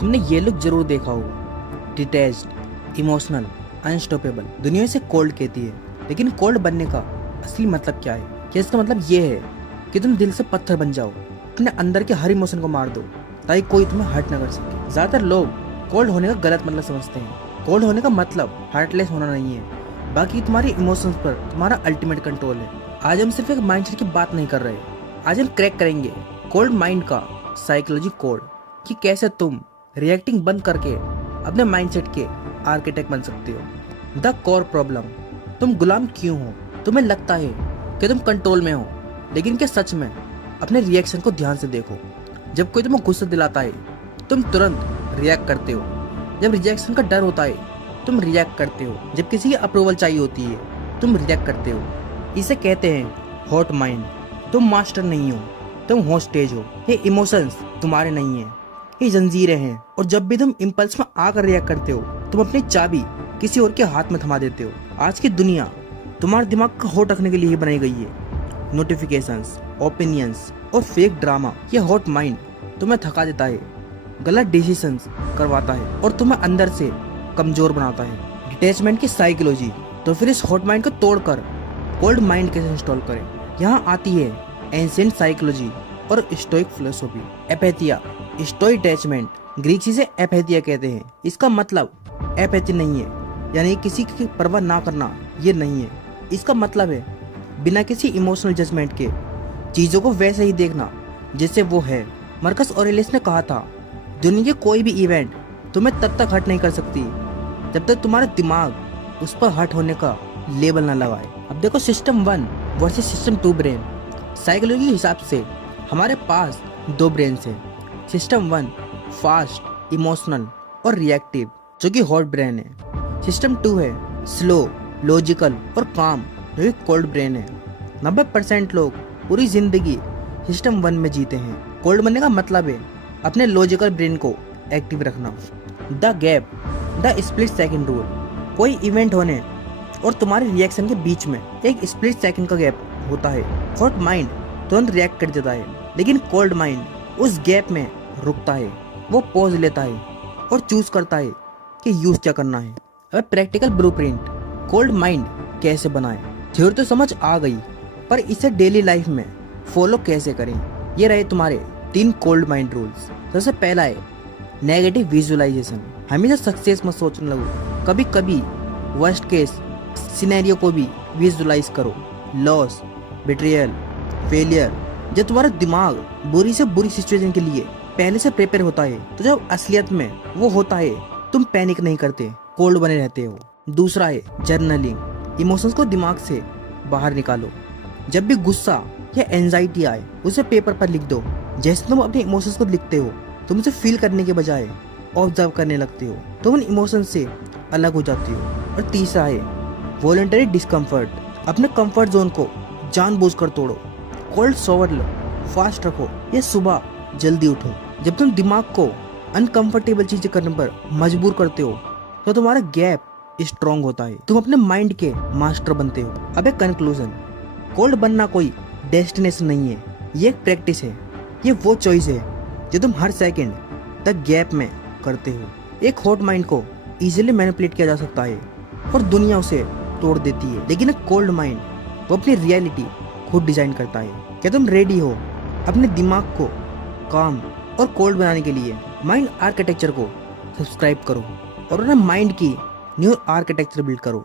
तुमने ये लुक जरूर देखा होगा, डिटैच्ड, इमोशनल, अनस्टॉपेबल। दुनिया इसे कोल्ड कहती है, लेकिन कोल्ड बनने का असली मतलब क्या है? क्या इसका मतलब ये है कि तुम दिल से पत्थर बन जाओ, अपने अंदर के हर इमोशन को मार दो ताकि कोई तुम्हें हर्ट न कर सके? ज्यादातर लोग कोल्ड होने का गलत मतलब समझते हैं। कोल्ड होने का मतलब हार्टलेस होना नहीं है, बाकी तुम्हारी इमोशंस पर तुम्हारा अल्टीमेट कंट्रोल है। आज हम सिर्फ एक माइंडसेट की बात नहीं कर रहे, आज हम क्रैक करेंगे कोल्ड माइंड का साइकोलॉजी कोड, कि कैसे तुम रिएक्टिंग बंद करके अपने माइंडसेट के आर्किटेक्ट बन सकते हो। द कोर प्रॉब्लम, तुम गुलाम क्यों हो? तुम्हें लगता है कि तुम कंट्रोल में हो, लेकिन क्या सच में? अपने रिएक्शन को ध्यान से देखो। जब कोई तुम्हें गुस्सा दिलाता है तुम तुरंत रिएक्ट करते हो। जब रिजेक्शन का डर होता है तुम रिएक्ट करते हो। जब किसी की अप्रूवल चाहिए होती है तुम रिएक्ट करते हो। इसे कहते हैं हॉट माइंड। तुम मास्टर नहीं हो, तुम होस्टेज हो। ये इमोशंस तुम्हारे नहीं है, ये जंजीरें हैं। और जब भी तुम इम्पल्स में आकर रिएक्ट करते हो तुम अपनी चाबी किसी और के हाथ में थमा देते हो। आज की दुनिया तुम्हारे दिमाग को हॉट रखने के लिए ही बनाई गई है। नोटिफिकेशंस, ओपिनियंस और फेक ड्रामा। ये हॉट माइंड तुम्हें थका देता है, गलत डिसीजंस करवाता है और तुम्हें अंदर से कमजोर बनाता है। डिटैचमेंट की साइकोलॉजी। तो फिर इस हॉट माइंड को तोड़कर कोल्ड माइंड कैसे इंस्टॉल करें? यहाँ आती है एंशिएंट साइकोलॉजी और stoic philosophy. Apatheia, stoic attachment, Greek से एपैथिया कहते हैं। इसका मतलब एपैथी नहीं है, यानी किसी की परवाह ना करना, ये नहीं है। इसका मतलब है बिना किसी इमोशनल जजमेंट के चीजों को वैसे ही देखना जैसे वो है। मार्कस ऑरेलियस ने कहा था, दुनिया की कोई भी इवेंट तुम्हें तब तक हर्ट नहीं कर सकती जब तक तुम्हारा दिमाग उस पर हर्ट होने का लेबल ना लगाए। अब देखो, system 1 versus system 2 brain. Psychology के हिसाब से हमारे पास 2 ब्रेन्स हैं। सिस्टम 1 फास्ट, इमोशनल और रिएक्टिव, जो कि हॉट ब्रेन है। सिस्टम 2 है स्लो, लॉजिकल और काम, जो कि कोल्ड ब्रेन है। 90% लोग पूरी जिंदगी सिस्टम 1 में जीते हैं। कोल्ड बनने का मतलब है अपने लॉजिकल ब्रेन को एक्टिव रखना। The gap, the split second rule. कोई इवेंट होने और तुम्हारे रिएक्शन के बीच में एक स्प्लिट सेकंड का गैप होता है। हॉट माइंड तुरंत रिएक्ट कर देता है, लेकिन कोल्ड माइंड उस गैप में रुकता है। वो पॉज लेता है और चूज करता है कि यूज क्या करना है। अब प्रैक्टिकल ब्लूप्रिंट, कोल्ड माइंड कैसे बनाएं? थ्योरी तो समझ आ गई, पर इसे डेली लाइफ में फॉलो कैसे करें? ये रहे तुम्हारे 3 कोल्ड माइंड रूल्स। सबसे पहला है नेगेटिव विजुअलाइजेशन। हमेशा सक्सेस मत सोचने लगो, कभी कभी वर्स्ट केस सिनेरियो को भी विजुअलाइज करो। Loss, betrayal, failure. जब तुम्हारा दिमाग बुरी से बुरी सिचुएशन के लिए पहले से प्रिपेयर होता है, तो जब असलियत में वो होता है तुम पैनिक नहीं करते, कोल्ड बने रहते हो। दूसरा है जर्नलिंग। इमोशंस को दिमाग से बाहर निकालो। जब भी गुस्सा या एंजाइटी आए उसे पेपर पर लिख दो। जैसे तुम अपने इमोशंस को लिखते हो तुम उसे फील करने के बजाय ऑब्जर्व करने लगते हो, तुम उन इमोशंस से अलग हो जाती हो। और तीसरा है वॉलंटरी डिस्कम्फर्ट। अपने कंफर्ट जोन को जानबूझकर तोड़ो। कोल्ड शॉवर लो, फास्ट रखो या सुबह जल्दी उठो। जब तुम दिमाग को अनकंफर्टेबल चीजें करने पर मजबूर करते हो तो तुम्हारा गैप स्ट्रॉन्ग होता है, तुम अपने माइंड के मास्टर बनते हो। अब एक कंक्लूजन, कोल्ड बनना कोई डेस्टिनेशन नहीं है, ये एक प्रैक्टिस है। ये वो चॉइस है जो तुम हर सेकंड तक गैप में करते हो। एक हॉट माइंड को इजीली मैनिपुलेट किया जा सकता है और दुनिया उसे तोड़ देती है, लेकिन एक कोल्ड माइंड वो अपनी रियलिटी खुद डिजाइन करता है। क्या तुम रेडी हो अपने दिमाग को काम और कोल्ड बनाने के लिए? माइंड आर्किटेक्चर को सब्सक्राइब करो और अपने माइंड की न्यू आर्किटेक्चर बिल्ड करो।